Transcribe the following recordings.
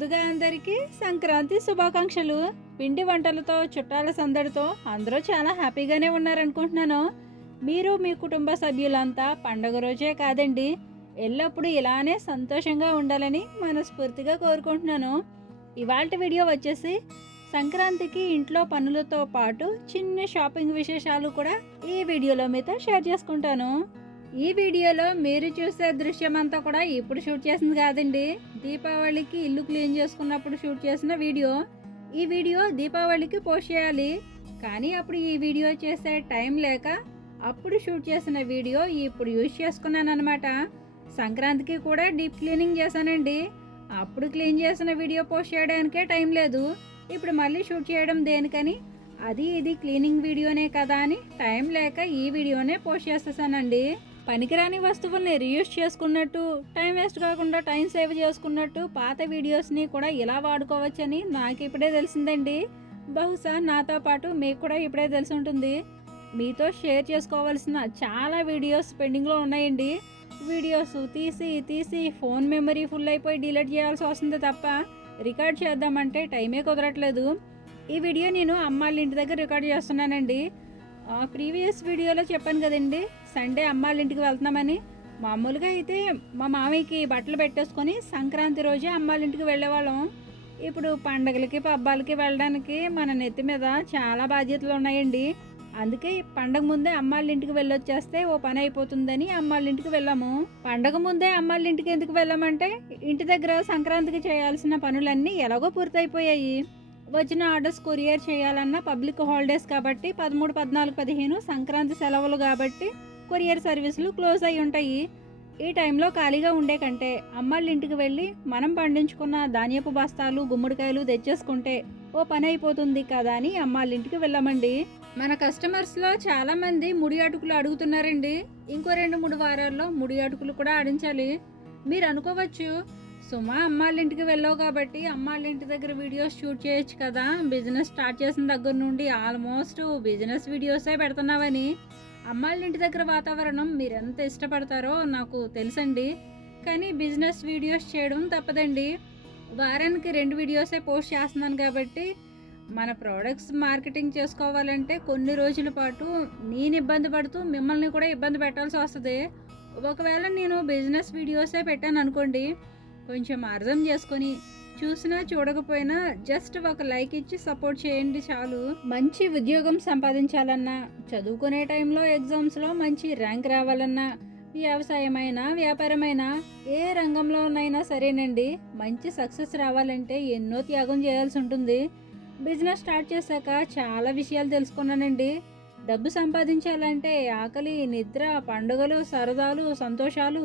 ముందుగా అందరికీ సంక్రాంతి శుభాకాంక్షలు. పిండి వంటలతో చుట్టాల సందడితో అందరూ చాలా హ్యాపీగానే ఉన్నారనుకుంటున్నాను. మీరు మీ కుటుంబ సభ్యులంతా పండగ రోజే కాదండి, ఎల్లప్పుడూ ఇలానే సంతోషంగా ఉండాలని మనస్ఫూర్తిగా కోరుకుంటున్నాను. ఇవాల్టి వీడియో వచ్చేసి సంక్రాంతికి ఇంట్లో పనులతో పాటు చిన్న షాపింగ్ విశేషాలు కూడా ఈ వీడియోలో మీతో షేర్ చేసుకుంటాను. ఈ వీడియోలో మీరు చూసే దృశ్యం అంతా కూడా ఇప్పుడు షూట్ చేసింది కాదండి, దీపావళికి ఇల్లు క్లీన్ చేసుకున్నప్పుడు షూట్ చేసిన వీడియో. ఈ వీడియో దీపావళికి పోస్ట్ చేయాలి, కానీ అప్పుడు ఈ వీడియో చేసే టైం లేక అప్పుడు షూట్ చేసిన వీడియో ఇప్పుడు యూజ్ చేసుకున్నాను అనమాట. సంక్రాంతికి కూడా డీప్ క్లీనింగ్ చేశానండి, అప్పుడు క్లీన్ చేసిన వీడియో పోస్ట్ చేయడానికే టైం లేదు. ఇప్పుడు మళ్ళీ షూట్ చేయడం దేనికని, అది ఇది క్లీనింగ్ వీడియోనే కదా అని టైం లేక ఈ వీడియోనే పోస్ట్ చేసేసానండి. పనికిరాని వస్తువుల్ని రీయూజ్ చేసుకున్నట్టు, టైం వేస్ట్ కాకుండా టైం సేవ్ చేసుకున్నట్టు పాత వీడియోస్ని కూడా ఇలా వాడుకోవచ్చని నాకు ఇప్పుడే తెలిసిందండి. బహుశా నాతో పాటు మీకు కూడా ఇప్పుడే తెలిసి ఉంటుంది. మీతో షేర్ చేసుకోవాల్సిన చాలా వీడియోస్ పెండింగ్లో ఉన్నాయండి. వీడియోస్ తీసి తీసి ఫోన్ మెమరీ ఫుల్ అయిపోయి డిలీట్ చేయాల్సి వస్తుంది తప్ప రికార్డ్ చేద్దామంటే టైమే కుదరట్లేదు. ఈ వీడియో నేను అమ్మాళ్ళ ఇంటి దగ్గర రికార్డ్ చేస్తున్నానండి. ప్రీవియస్ వీడియోలో చెప్పాను కదండి, సండే అమ్మాళ్ళ ఇంటికి వెళ్తున్నామని. మామూలుగా అయితే మా మామయ్యకి బట్టలు పెట్టేసుకొని సంక్రాంతి రోజే అమ్మాళ్ళ ఇంటికి వెళ్ళేవాళ్ళం. ఇప్పుడు పండగలకి పబ్బాలకి వెళ్ళడానికి మన నెత్తి మీద చాలా బాధ్యతలు ఉన్నాయండి. అందుకే పండగ ముందే అమ్మాళ్ళ ఇంటికి వెళ్ళొచ్చేస్తే ఓ పని అయిపోతుందని అమ్మాళ్ళ ఇంటికి వెళ్ళాము. పండగ ముందే అమ్మాళ్ళ ఇంటికి ఎందుకు వెళ్ళామంటే, ఇంటి దగ్గర సంక్రాంతికి చేయాల్సిన పనులన్నీ ఎలాగో పూర్తయిపోయాయి. వచ్చిన ఆర్డర్స్ కొరియర్ చేయాలన్నా పబ్లిక్ హాలిడేస్ కాబట్టి 13, 14, 15 సంక్రాంతి సెలవులు కాబట్టి కొరియర్ సర్వీసులు క్లోజ్ అయి ఉంటాయి. ఈ టైంలో ఖాళీగా ఉండే కంటే అమ్మాళ్ళ ఇంటికి వెళ్ళి మనం పండించుకున్న ధాన్యపు బస్తాలు గుమ్మడికాయలు తెచ్చేసుకుంటే ఓ పని అయిపోతుంది కదా అని అమ్మాళ్ళ ఇంటికి వెళ్ళామండి. మన కస్టమర్స్లో చాలామంది ముడి అటుకులు అడుగుతున్నారండి. ఇంకో 2-3 వారాల్లో ముడి అటుకులు కూడా ఆడించాలి. మీరు అనుకోవచ్చు, సుమా అమ్మాళ్ళ ఇంటికి వెళ్ళావు కాబట్టి అమ్మాళ్ళ ఇంటి దగ్గర వీడియోస్ షూట్ చేయొచ్చు కదా, బిజినెస్ స్టార్ట్ చేసిన దగ్గర నుండి ఆల్మోస్ట్ బిజినెస్ వీడియోసే పెడుతున్నావని. అమ్మాళ్ళ ఇంటి దగ్గర వాతావరణం మీరు ఎంత ఇష్టపడతారో నాకు తెలుసండి, కానీ బిజినెస్ వీడియోస్ చేయడం తప్పదండి. వారానికి 2 వీడియోసే పోస్ట్ చేస్తున్నాను కాబట్టి మన ప్రోడక్ట్స్ మార్కెటింగ్ చేసుకోవాలంటే కొన్ని రోజుల పాటు నేను ఇబ్బంది పడుతూ మిమ్మల్ని కూడా ఇబ్బంది పెట్టాల్సి వస్తుంది. ఒకవేళ నేను బిజినెస్ వీడియోసే పెట్టాను అనుకోండి, కొంచెం అర్థం చేసుకొని చూసినా చూడకపోయినా జస్ట్ ఒక లైక్ ఇచ్చి సపోర్ట్ చేయండి చాలు. మంచి ఉద్యోగం సంపాదించాలన్నా, చదువుకునే టైంలో ఎగ్జామ్స్లో మంచి ర్యాంక్ రావాలన్నా, వ్యవసాయమైనా వ్యాపారమైనా ఏ రంగంలోనైనా సరేనండి, మంచి సక్సెస్ రావాలంటే ఎన్నో త్యాగం చేయాల్సి ఉంటుంది. బిజినెస్ స్టార్ట్ చేశాక చాలా విషయాలు తెలుసుకున్నానండి. డబ్బు సంపాదించాలంటే ఆకలి, నిద్ర, పండుగలు, సరదాలు, సంతోషాలు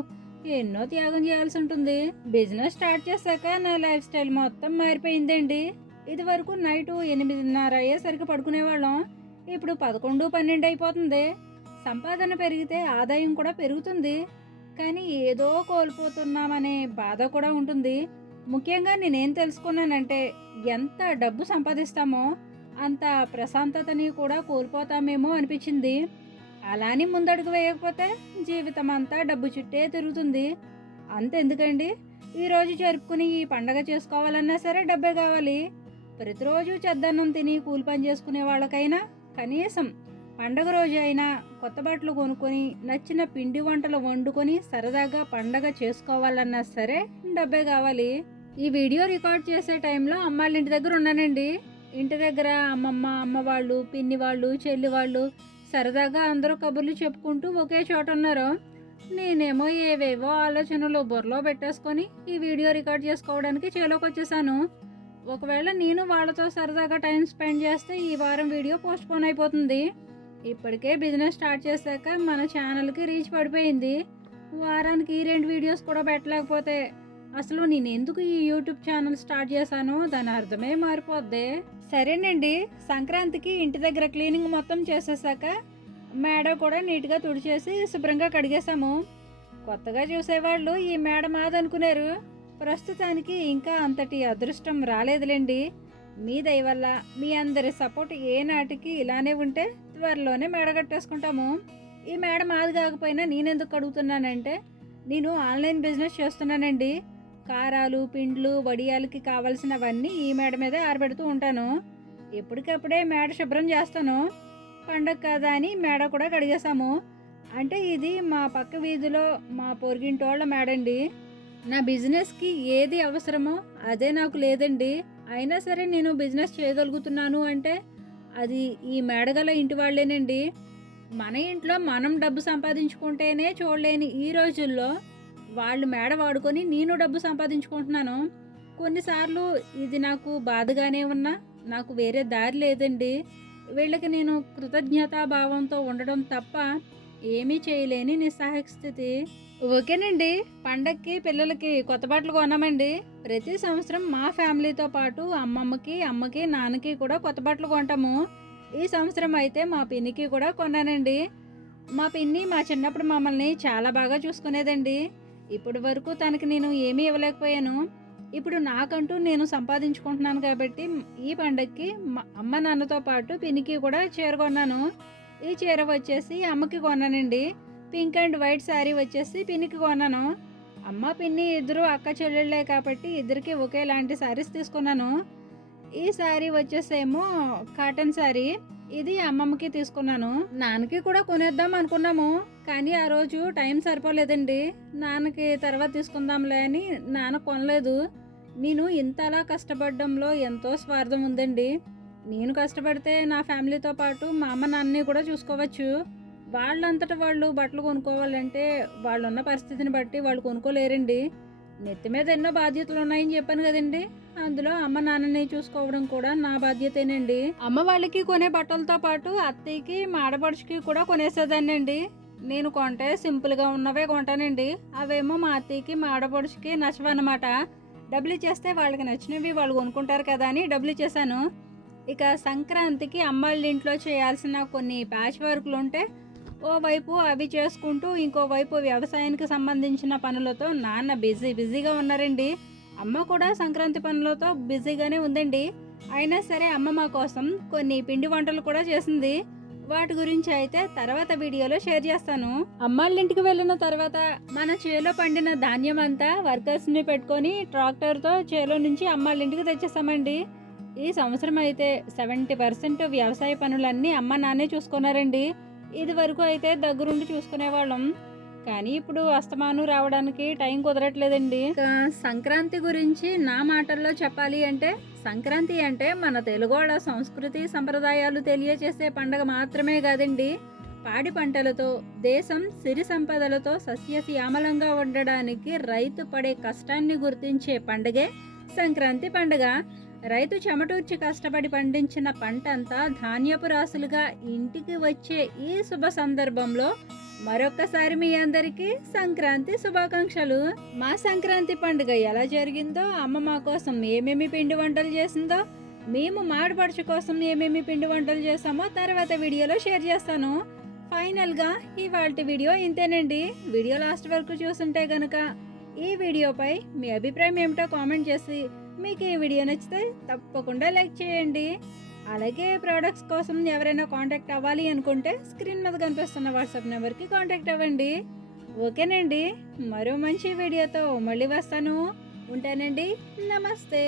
ఎన్నో త్యాగం చేయాల్సి ఉంటుంది. బిజినెస్ స్టార్ట్ చేశాక నా లైఫ్ స్టైల్ మొత్తం మారిపోయిందండి. ఇది వరకు నైట్ 8:30 అయ్యేసరికి పడుకునేవాళ్ళం, ఇప్పుడు 11, 12 అయిపోతుంది. సంపాదన పెరిగితే ఆదాయం కూడా పెరుగుతుంది, కానీ ఏదో కోల్పోతున్నామనే బాధ కూడా ఉంటుంది. ముఖ్యంగా నేనేం తెలుసుకున్నానంటే, ఎంత డబ్బు సంపాదిస్తామో అంత ప్రశాంతతని కూడా కోల్పోతామేమో అనిపించింది. అలాని ముందడుగు వేయకపోతే జీవితం అంతా డబ్బు చుట్టే తిరుగుతుంది. అంతెందుకండి, ఈరోజు జరుపుకుని ఈ పండగ చేసుకోవాలన్నా సరే డబ్బే కావాలి. ప్రతిరోజు చెద్దన్నం తిని కూలి పని చేసుకునే వాళ్ళకైనా కనీసం పండగ రోజు అయినా కొత్త బట్టలు కొనుక్కొని నచ్చిన పిండి వంటలు వండుకొని సరదాగా పండగ చేసుకోవాలన్నా సరే డబ్బే కావాలి. ఈ వీడియో రికార్డ్ చేసే టైంలో అమ్మాళ్ళ ఇంటి దగ్గర ఉన్నానండి. ఇంటి దగ్గర అమ్మమ్మ, అమ్మ వాళ్ళు, పిన్ని వాళ్ళు, చెల్లి వాళ్ళు సరదాగా అందరూ కబుర్లు చెప్పుకుంటూ ఒకే చోట ఉన్నారు. నేనేమో ఏవేవో ఆలోచనలు బుర్రలో పెట్టేసుకొని ఈ వీడియో రికార్డ్ చేసుకోవడానికి చేలోకి వచ్చేసాను. ఒకవేళ నేను వాళ్ళతో సరదాగా టైం స్పెండ్ చేస్తే ఈ వారం వీడియో పోస్ట్ పోన్ అయిపోతుంది. ఇప్పటికే బిజినెస్ స్టార్ట్ చేశాక మన ఛానల్కి రీచ్ పడిపోయింది. వారానికి 2 వీడియోస్ కూడా పెట్టలేకపోతే అసలు నేను ఎందుకు ఈ యూట్యూబ్ ఛానల్ స్టార్ట్ చేశానో దాని అర్థమే మారిపోద్ది. సరేనండి, సంక్రాంతికి ఇంటి దగ్గర క్లీనింగ్ మొత్తం చేసేసాక మేడ కూడా నీట్గా తుడిచేసి శుభ్రంగా కడిగేసాము. కొత్తగా చూసేవాళ్ళు ఈ మేడ మాదనుకున్నారు. ప్రస్తుతానికి ఇంకా అంతటి అదృష్టం రాలేదులేండి. మీ దయ వల్ల మీ అందరి సపోర్ట్ ఏ నాటికి ఇలానే ఉంటే త్వరలోనే మేడ కట్టేసుకుంటాము. ఈ మేడ మాది కాకపోయినా నేనెందుకు అడుగుతున్నానంటే, నేను ఆన్లైన్ బిజినెస్ చేస్తున్నానండి. కారాలు, పిండ్లు, వడియాలకి కావాల్సినవన్నీ ఈ మేడ మీదే ఆరబెడుతూ ఉంటాను. ఎప్పటికప్పుడే మేడ శుభ్రం చేస్తాను. పండగ కదా అని మేడ కూడా కడిగేసాము. అంటే ఇది మా పక్క వీధిలో మా పొరుగింటోళ్ళ మేడండి. నా బిజినెస్‌కి ఏది అవసరమో అదే నాకు లేదండి. అయినా సరే నేను బిజినెస్ చేయగలుగుతున్నాను అంటే అది ఈ మేడగల ఇంటి వాళ్ళేనండి. మన ఇంట్లో మనం డబ్బు సంపాదించుకుంటేనే చూడలేని ఈ రోజుల్లో వాళ్ళు మేడ వాడుకొని నేను డబ్బు సంపాదించుకుంటున్నాను. కొన్నిసార్లు ఇది నాకు బాధగానే ఉన్నా నాకు వేరే దారి లేదండి. వీళ్ళకి నేను కృతజ్ఞతా భావంతో ఉండడం తప్ప ఏమీ చేయలేని నిస్సహాయక స్థితి. ఓకేనండి. పండక్కి పిల్లలకి కొత్త బట్టలు కొన్నామండి. ప్రతి సంవత్సరం మా ఫ్యామిలీతో పాటు అమ్మమ్మకి, అమ్మకి, నాన్నకి కూడా కొత్త బట్టలు కొంటాము. ఈ సంవత్సరం అయితే మా పిన్నికి కూడా కొన్నానండి. మా పిన్ని మా చిన్నప్పుడు మమ్మల్ని చాలా బాగా చూసుకునేదండి. ఇప్పటి వరకు తనకి నేను ఏమీ ఇవ్వలేకపోయాను. ఇప్పుడు నాకంటూ నేను సంపాదించుకుంటున్నాను కాబట్టి ఈ పండక్కి మా అమ్మ, నాన్నతో పాటు పిన్నికి కూడా చీర కొన్నాను. ఈ చీర వచ్చేసి అమ్మకి కొన్నానండి. పింక్ అండ్ వైట్ శారీ వచ్చేసి పిన్నికి కొన్నాను. అమ్మ, పిన్ని ఇద్దరు అక్క చెల్లెళ్ళే కాబట్టి ఇద్దరికి ఒకేలాంటి శారీస్ తీసుకున్నాను. ఈ శారీ వచ్చేసేమో కాటన్ శారీ. ఇది అమ్మమ్మకి తీసుకున్నాను. నాన్నకి కూడా కొనేద్దాం అనుకున్నాము. కానీ ఆ రోజు టైం సరిపోలేదండి. నాన్నకి తర్వాత తీసుకుందాంలే అని నాన్న కొనలేదు. నేను ఇంతలా కష్టపడడంలో ఎంతో స్వార్థం ఉందండి. నేను కష్టపడితే నా ఫ్యామిలీతో పాటు మా అమ్మ, నాన్నని కూడా చూసుకోవచ్చు. వాళ్ళంతటా వాళ్ళు బట్టలు కొనుక్కోవాలంటే వాళ్ళున్న పరిస్థితిని బట్టి వాళ్ళు కొనుక్కోలేరండి. నెత్తి మీద ఎన్నో బాధ్యతలు ఉన్నాయని చెప్పాను కదండి. అందులో అమ్మ, నాన్నని చూసుకోవడం కూడా నా బాధ్యతేనండి. అమ్మ వాళ్ళకి కొనే బట్టలతో పాటు అత్తయ్యకి, మా ఆడపడుచుకి కూడా కొనేసేదాన్నండి. నేను కొంటే సింపుల్గా ఉన్నవే కొంటానండి. అవేమో మా అత్తయ్యకి, మా ఆడపడుచుకి నచ్చవన్నమాట. డబ్బులు ఇచ్చేస్తే వాళ్ళకి నచ్చినవి వాళ్ళు కొనుక్కుంటారు కదా అని డబ్బులు ఇచ్చేసాను. ఇక సంక్రాంతికి అమ్మాళ్ళ ఇంట్లో చేయాల్సిన కొన్ని ప్యాచ్ వర్క్లు ఉంటే ఓవైపు అవి చేసుకుంటూ ఇంకోవైపు వ్యవసాయానికి సంబంధించిన పనులతో నాన్న బిజీగా ఉన్నారండి. అమ్మ కూడా సంక్రాంతి పనులతో బిజీగానే ఉందండి. అయినా సరే అమ్మ మా కోసం కొన్ని పిండి వంటలు కూడా చేసింది. వాటి గురించి అయితే తర్వాత వీడియోలో షేర్ చేస్తాను. అమ్మాళ్ళ ఇంటికి వెళ్ళిన తర్వాత మన చేలో పండిన ధాన్యం అంతా వర్కర్స్ని పెట్టుకొని ట్రాక్టర్తో చేలో నుంచి అమ్మాళ్ళ ఇంటికి తెచ్చేసామండి. ఈ సంవత్సరం అయితే 70% వ్యవసాయ పనులన్నీ అమ్మ, నాన్నే చూసుకున్నారండి. ఇది వరకు అయితే దగ్గరుండి చూసుకునేవాళ్ళం. కానీ ఇప్పుడు అస్తమాను రావడానికి టైం కుదరట్లేదండి. సంక్రాంతి గురించి నా మాటల్లో చెప్పాలి అంటే సంక్రాంతి అంటే మన తెలుగోళ్ళ సంస్కృతి సంప్రదాయాలు తెలియచేసే పండగ మాత్రమే కాదండి. పాడి పంటలతో, దేశం సిరి సంపదలతో సస్యశ్యామలంగా ఉండడానికి రైతు పడే కష్టాన్ని గుర్తించే పండగే సంక్రాంతి పండగ. రైతు చెమటూర్చి కష్టపడి పండించిన పంటంతా ధాన్యపు రాసులుగా ఇంటికి వచ్చే ఈ శుభ సందర్భంలో మరొక్కసారి మీ అందరికీ సంక్రాంతి శుభాకాంక్షలు. మా సంక్రాంతి పండుగ ఎలా జరిగిందో, అమ్మ మా కోసం ఏమేమి పిండి వంటలు చేసిందో, మేము మాడపడుచు కోసం ఏమేమి పిండి వంటలు చేసామో తర్వాత వీడియోలో షేర్ చేస్తాను. ఫైనల్గా ఇవాల్టి వీడియో ఇంతేనండి. వీడియో లాస్ట్ వరకు చూసుంటే కనుక ఈ వీడియోపై మీ అభిప్రాయం ఏమిటో కామెంట్ చేసి మీకు ఈ వీడియో నచ్చితే తప్పకుండా లైక్ చేయండి. అలాగే ప్రోడక్ట్స్ కోసం ఎవరైనా కాంటాక్ట్ అవ్వాలి అనుకుంటే స్క్రీన్ మీద కనిపిస్తున్న వాట్సాప్ నెంబర్కి కాంటాక్ట్ అవ్వండి. ఓకేనండి. మరో మంచి వీడియోతో మళ్ళీ వస్తాను. ఉంటానండి. నమస్తే.